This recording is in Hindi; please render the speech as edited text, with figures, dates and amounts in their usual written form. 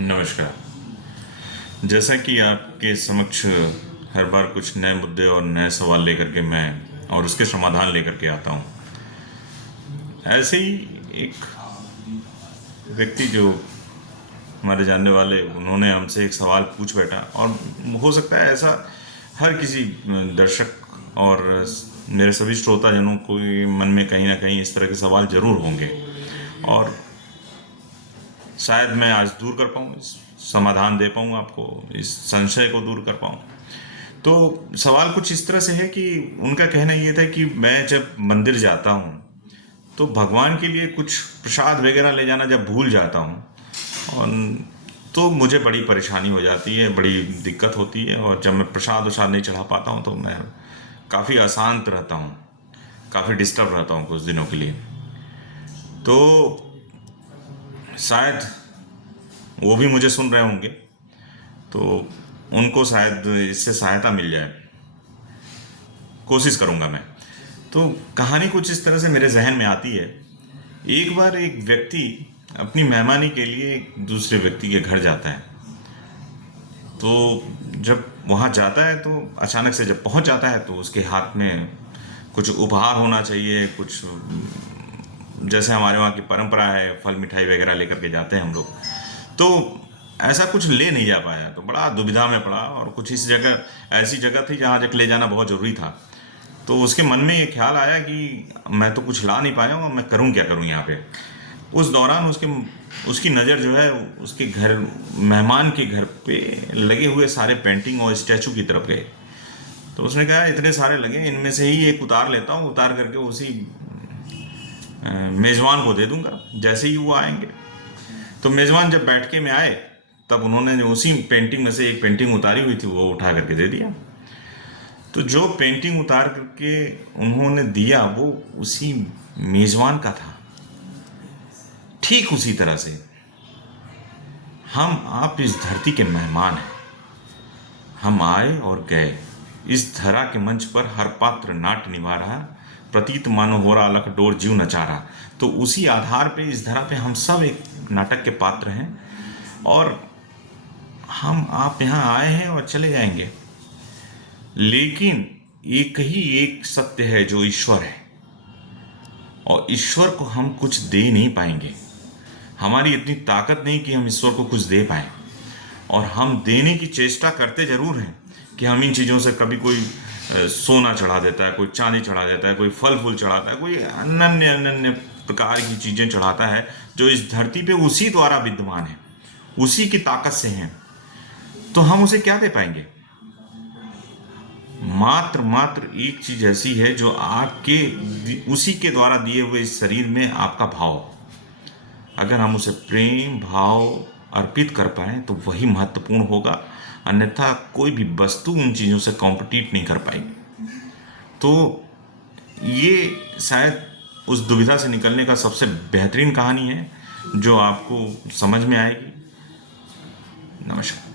नमस्कार। जैसा कि आपके समक्ष हर बार कुछ नए मुद्दे और नए सवाल लेकर के मैं और उसके समाधान लेकर के आता हूँ, ऐसे ही एक व्यक्ति जो हमारे जानने वाले, उन्होंने हमसे एक सवाल पूछ बैठा। और हो सकता है ऐसा हर किसी दर्शक और मेरे सभी श्रोताजनों को मन में कहीं ना कहीं इस तरह के सवाल जरूर होंगे, और शायद मैं आज दूर कर पाऊँ, समाधान दे पाऊँ आपको, इस संशय को दूर कर पाऊँ। तो सवाल कुछ इस तरह से है कि उनका कहना ये था कि मैं जब मंदिर जाता हूँ तो भगवान के लिए कुछ प्रसाद वगैरह ले जाना जब भूल जाता हूँ, और तो मुझे बड़ी परेशानी हो जाती है, बड़ी दिक्कत होती है। और जब मैं प्रसाद वसाद नहीं चढ़ा पाता हूँ तो मैं काफ़ी अशांत रहता हूँ, काफ़ी डिस्टर्ब रहता हूँ कुछ दिनों के लिए। तो शायद वो भी मुझे सुन रहे होंगे, तो उनको शायद इससे सहायता मिल जाए, कोशिश करूंगा मैं। तो कहानी कुछ इस तरह से मेरे जहन में आती है। एक बार एक व्यक्ति अपनी मेहमानी के लिए एक दूसरे व्यक्ति के घर जाता है। तो जब वहाँ जाता है तो अचानक से जब पहुँच जाता है तो उसके हाथ में कुछ उपहार होना चाहिए, कुछ जैसे हमारे वहाँ की परंपरा है, फल मिठाई वगैरह लेकर के जाते हैं हम लोग। तो ऐसा कुछ ले नहीं जा पाया, तो बड़ा दुविधा में पड़ा। और कुछ इस जगह ऐसी जगह थी जहाँ तक ले जाना बहुत ज़रूरी था। तो उसके मन में ये ख्याल आया कि मैं तो कुछ ला नहीं पाया हूँ, मैं करूँ क्या करूँ यहाँ पे। उस दौरान उसकी नज़र जो है उसके घर, मेहमान के घर पे लगे हुए सारे पेंटिंग और स्टैचू की तरफ गए। तो उसने कहा इतने सारे लगे, इनमें से ही एक उतार लेता हूँ, उतार करके उसी मेज़बान को दे दूंगा जैसे ही वो आएंगे। तो मेज़बान जब बैठके में आए तब उन्होंने जो उसी पेंटिंग में से एक पेंटिंग उतारी हुई थी वो उठा करके दे दिया। तो जो पेंटिंग उतार करके उन्होंने दिया वो उसी मेज़बान का था। ठीक उसी तरह से हम आप इस धरती के मेहमान हैं। हम आए और गए। इस धरा के मंच पर हर पात्र नाट्य निभा रहा, प्रतीत मानो हो रहा अलख डोर जीव नचा रहा। तो उसी आधार पे इस धरा पे हम सब एक नाटक के पात्र हैं, और हम आप यहाँ आए हैं और चले जाएंगे। लेकिन एक ही एक सत्य है जो ईश्वर है, और ईश्वर को हम कुछ दे नहीं पाएंगे। हमारी इतनी ताकत नहीं कि हम ईश्वर को कुछ दे पाए। और हम देने की चेष्टा करते जरूर हैं कि हम इन चीज़ों से, कभी कोई सोना चढ़ा देता है, कोई चांदी चढ़ा देता है, कोई फल फूल चढ़ाता है, कोई अनन्य अनन्य प्रकार की चीज़ें चढ़ाता है जो इस धरती पे उसी द्वारा विद्यमान है, उसी की ताकत से हैं। तो हम उसे क्या दे पाएंगे। मात्र मात्र एक चीज ऐसी है जो आपके उसी के द्वारा दिए हुए इस शरीर में आपका भाव, अगर हम उसे प्रेम भाव अर्पित कर पाए तो वही महत्वपूर्ण होगा। अन्यथा कोई भी वस्तु उन चीज़ों से कॉम्पिटिट नहीं कर पाएगी। तो ये शायद उस दुविधा से निकलने का सबसे बेहतरीन कहानी है जो आपको समझ में आएगी। नमस्कार।